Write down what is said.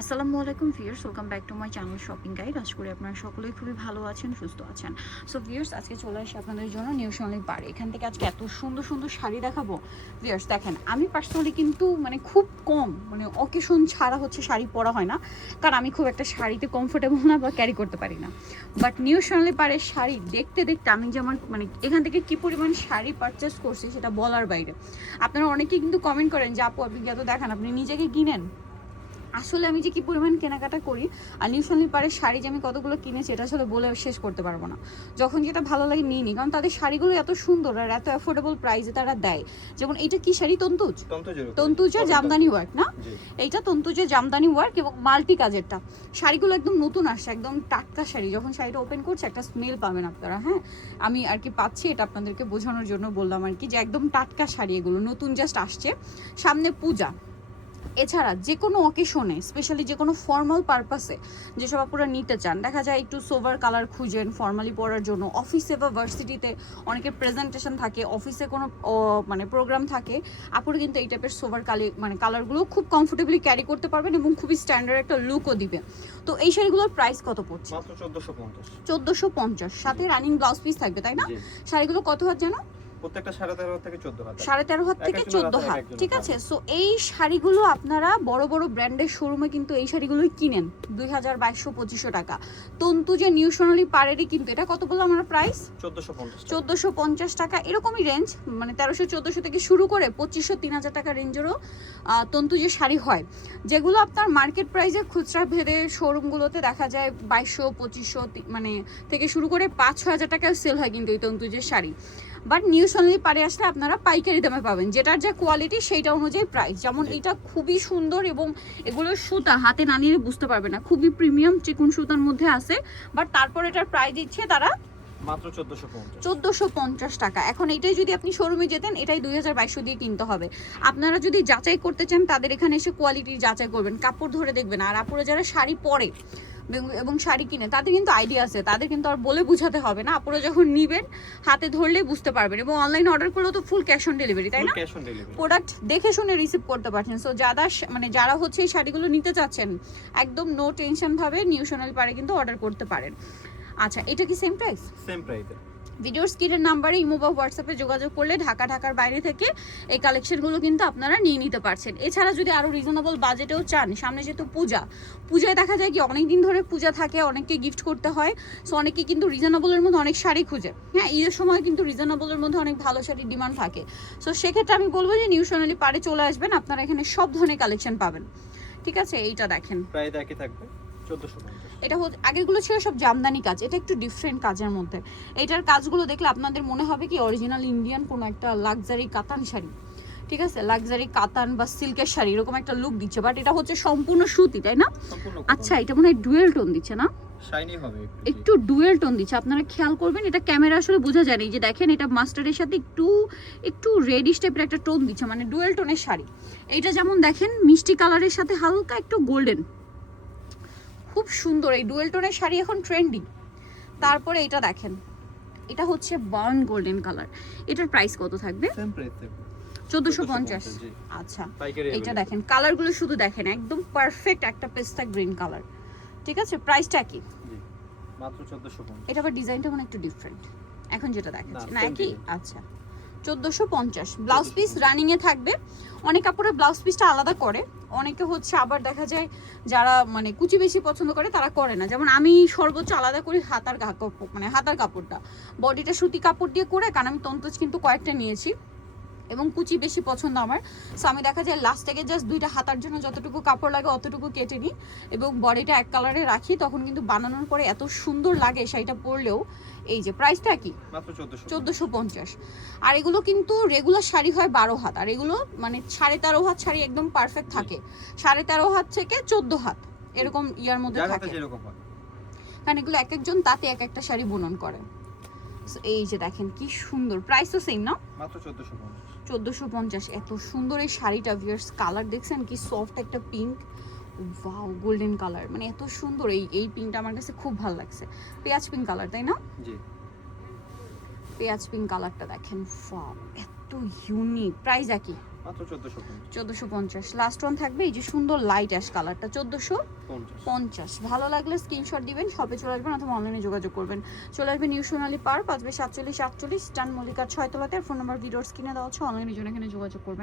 আসসালামু আলাইকুম viewers, welcome back to my channel shopping guide. আশা করি আপনারা সকলেই খুবই ভালো আছেন, সুস্থ আছেন। সো ভিউয়ার্স, আজকে চলে আসি আপনাদের জন্য নিউ সোনালী পাড়ে। এখান থেকে আজকে এত সুন্দর সুন্দর শাড়ি দেখাবো। ভিউয়ার্স দেখেন, আমি পার্সোনালি কিন্তু খুব কম অকেশন ছাড়া শাড়ি পরা হয় না, কারণ আমি খুব একটা শাড়িতে কমফোর্টেবল না বা ক্যারি করতে পারি না। বাট নিউ সোনালী পাড়ের শাড়ি দেখতে দেখতে আমি যে আমার এখান থেকে কি পরিমাণ শাড়ি পারচেস করছি সেটা বলার বাইরে। আপনারা অনেকেই কিন্তু কমেন্ট করেন যে আপু অভিজ্ঞতা দেখান, আপনি নিজেকে কিনেন। আসলে আমি যে কি পরিমাণ কেনাকাটা করি আর নিউ সোনালী পাড়ের শাড়ি যে আমি কতগুলো কিনেছি এটা আসলে বলে শেষ করতে পারবো না। যখন যেটা ভালো লাগে নিয়ে নিই, কারণ তাদের শাড়িগুলো এত সুন্দর আর এত অ্যাফোর্ডেবল প্রাইসে তারা দেয়। যেমন এইটা কি শাড়ি? তন্তুজের জামদানি ওয়ার্ক না? এইটা তন্তুজের জামদানি ওয়ার্ক এবং মাল্টি কাজেরটা। শাড়িগুলো একদম নতুন আসছে, একদম টাটকা শাড়ি। যখন শাড়িটা ওপেন করছে একটা স্মেল পাবেন আপনারা। হ্যাঁ, আমি আর কি পাচ্ছি, এটা আপনাদেরকে বোঝানোর জন্য বললাম আর কি, যে একদম টাটকা শাড়ি এগুলো, নতুন জাস্ট আসছে। সামনে পূজা, এছাড়া যে কোনো অকেশনে, স্পেশালি যে কোনো ফর্মাল পারপাসে যেসব আপুরা নিতে চান, দেখা যায় একটু সোভার কালার খুঁজেন ফর্মালি পরার জন্য, অফিসে বা ভার্সিটিতে অনেকে প্রেজেন্টেশন থাকে, অফিসে কোনো প্রোগ্রাম থাকে, আপুরা কিন্তু এই টাইপের সোভার কালারগুলো খুব কমফোর্টেবলি ক্যারি করতে পারবেন এবং খুবই স্ট্যান্ডার্ড একটা লুকও দিবে। তো এই শাড়িগুলোর প্রাইস কত পড়ছে? মাত্র 1450। 1450, সাথে রানিং ব্লাউজ পিস থাকবে, তাই না? শাড়িগুলো কত হাত যেন? প্রত্যেকটা 13.5 থেকে 14 হাত। 13.5 হাত থেকে 14 হাত, ঠিক আছে। সো এই শাড়িগুলো আপনারা বড় বড় ব্র্যান্ডের শোরুমে কিন্তু এই শাড়িগুলোই কিনেন 2200-2500 টাকা। তন্তু যে নিউ সোনালী পাড়েরই কিন্তু এটা কত বললাম আমরা প্রাইস? 1450 টাকা, এরকমই রেঞ্জ। 1300-1400 থেকে শুরু করে 2500-3000 টাকা রেঞ্জেরও তন্তু যে শাড়ি হয়, যেগুলো আপনার মার্কেট প্রাইসে খুচরা ভেদে শোরুমগুলোতে দেখা যায় 2200-2500 থেকে শুরু করে 5-6000 টাকায় সেল হয় কিন্তু এই তন্তু যে শাড়ি। বাট নিউ সোনালী পাড়ে আসলে আপনারা পাইকারি দামে পাবেন, যেটার যে কোয়ালিটি সেইটা অনুযায়ী প্রাইস। যেমন এটা খুবই সুন্দর এবং এগুলোর সুতা হাতে না নিলে বুঝতে পারবে না, খুবই প্রিমিয়াম চিকন সুতার মধ্যে আছে। বাট তারপর এটার প্রাইস দিচ্ছে তারা মাত্র 1450। 1450 টাকা। এখন এটাই যদি আপনি শোরুমে যেতেন, এটাই 2200 দিয়ে কিনতে হবে। আপনারা যদি যাচাই করতে চান, তাদের এখানে এসে কোয়ালিটি যাচাই করবেন, কাপড় ধরে দেখবেন। আর আপুরা যারা শাড়ি পরে এবং শাড়ি কিনে, তাদের কিন্তু আইডিয়া আছে, তাদের কিন্তু আর বলে বুঝাতে হবে না। আপনারা যখন নিবেন হাতে ধরলে বুঝতে পারবেন। এবং অনলাইনে অর্ডার করলেও তো ফুল ক্যাশ অন ডেলিভারি, তাই না? প্রোডাক্ট দেখে শুনে রিসিভ করতে পারছেন। সো যারা যারা এই শাড়িগুলো নিতে চাচ্ছেন, একদম নো টেনশন ভাবে নিউ সোনালী পাড়ে কিন্তু অর্ডার করতে পারেন। আচ্ছা, এটা কি সেম প্রাইস? সেম প্রাইসে। ভিডিওর স্ক্রিনের নাম্বারে ইমো বা হোয়াটসঅ্যাপে যোগাযোগ করলে ঢাকার বাইরে থেকে এই কালেকশনগুলো কিন্তু আপনারা নিয়ে নিতে পারছেন। এছাড়া যদি আরও রিজনেবল বাজেটেও চান, সামনে যেহেতু পূজায় দেখা যায় কি অনেক দিন ধরে পূজা থাকে, অনেককে গিফট করতে হয়। সো অনেকে কিন্তু রিজনেবলের মধ্যে অনেক শাড়ি খুঁজে। হ্যাঁ, ঈদের সময় কিন্তু রিজনেবলের মধ্যে অনেক ভালো শাড়ির ডিমান্ড থাকে। সো সেক্ষেত্রে আমি বলবো যে নিউ সোনালী পাড়ে চলে আসবেন, আপনারা এখানে সব ধরনের কালেকশন পাবেন। ঠিক আছে, এইটা দেখেন, প্রাইস একই থাকবে 1450। এটা আগেরগুলো ছিল সব জামদানি কাজ, এটা একটু ডিফারেন্ট কাজের মধ্যে। এটার কাজগুলো দেখলে আপনাদের মনে হবে কি অরিজিনাল ইন্ডিয়ান কোনো একটা লাক্সারি কাতান শাড়ি। ঠিক আছে, লাক্সারি কাতান বা সিল্কের শাড়ি, এরকম একটা লুক দিচ্ছে। বাট এটা হচ্ছে সম্পূর্ণ সুতি, তাই না? আচ্ছা, এটা মনে হয় ডুয়েল টোন দিচ্ছে না? শাইনি হবে, একটু ডুয়েল টোন দিচ্ছে, আপনারা খেয়াল করবেন। এটা ক্যামেরা আসলে বোঝা যায় না, এই যে দেখেন, এটা মাস্টার্ডের সাথে একটু রেডিশ টাইপের একটা টোন দিচ্ছে, মানে ডুয়েল টোনের শাড়ি। এইটা যেমন দেখেন মিষ্টি কালারের সাথে হালকা একটু গোল্ডেন, খুব সুন্দর। এই ডুয়েল টোনের শাড়ি এখন ট্রেন্ডি। তারপরে এটা দেখেন, এটা হচ্ছে বার্ন গোল্ডেন কালার। এটার প্রাইস কত থাকবে? সেম প্রাইস থাকবে 1450। আচ্ছা, এটা দেখেন, কালারগুলো শুধু দেখেন, একদম পারফেক্ট একটা পেস্তা গ্রিন কালার। ঠিক আছে, প্রাইসটা কি? মাত্র 1450। এটা আবার ডিজাইনটা মানে একটু ডিফারেন্ট এখন যেটা দেখাচ্ছি, না একই? আচ্ছা, 1450। ব্লাউজ পিস রানিং এ থাকবে। অনেক কাপড়ের ব্লাউজ পিসটা আলাদা করে, অনেকে আবার দেখা যায় যারা কুচি বেশি পছন্দ করে তারা করে না। যেমন আমি সর্বোচ্চ আলাদা করি হাতার কাপড়, হাতার কাপড়টা, বডিটা সুতি কাপড় দিয়ে করে, কারণ আমি তন্তজ কিন্তু কয়েকটা নিয়েছি এবং কুচি বেশি পছন্দ আমার। সো আমি দেখা যায় লাস্ট থেকে জাস্ট দুইটা হাতার জন্য যতটুকু কাপড় লাগে অতটুকু কেটে নিই এবং বডিটা এক কালারে রাখি, তখন কিন্তু বানানোর পরে এত সুন্দর লাগে শাড়িটা পরলেও। এই যে প্রাইসটা কি? মাত্র 1450। আর এগুলো কিন্তু রেগুলার শাড়ি হয় 12 হাত, আর এগুলো 13.5 হাত শাড়ি একদম পারফেক্ট থাকে। 13.5 হাত থেকে 14 হাত এরকম ইয়ার মধ্যে থাকে, কারণ এগুলো এক একজন তাতে এক একটা শাড়ি বুনন করে। এই যে দেখেন কি সুন্দর, প্রাইস তো সেম না? মাত্র 1450। 1450। এত সুন্দর এই শাড়িটা, ভিউয়ার্স কালার দেখছেন কি সফট একটা পিঙ্ক, ওয়াও গোল্ডেন কালার, এত সুন্দর। এই পিঙ্কটা আমার কাছে খুব ভালো লাগছে, পেঁয়াজ পিঙ্ক কালার, তাই না? জি, পেঁয়াজ পিঙ্ক কালারটা দেখেন, ওয়াও এত ইউনিক। প্রাইস একই মাত্র 1450 1450। লাস্ট ওয়ান থাকবে এই যে সুন্দর লাইট অ্যাশ কালারটা 1450। ভালো লাগলে স্ক্রিনশট দিবেন, শপে চলে আসবেন অথবা অনলাইনে যোগাযোগ করবেন। চলে আসবেন নিউ সোনালী পার্ক 5/47 48 স্টান মল্লিকার 6 তলাতে। ফোন নাম্বার ভিডিওর স্ক্রিনে দেওয়া আছে, অনলাইনের জন্য এখানে যোগাযোগ করবেন।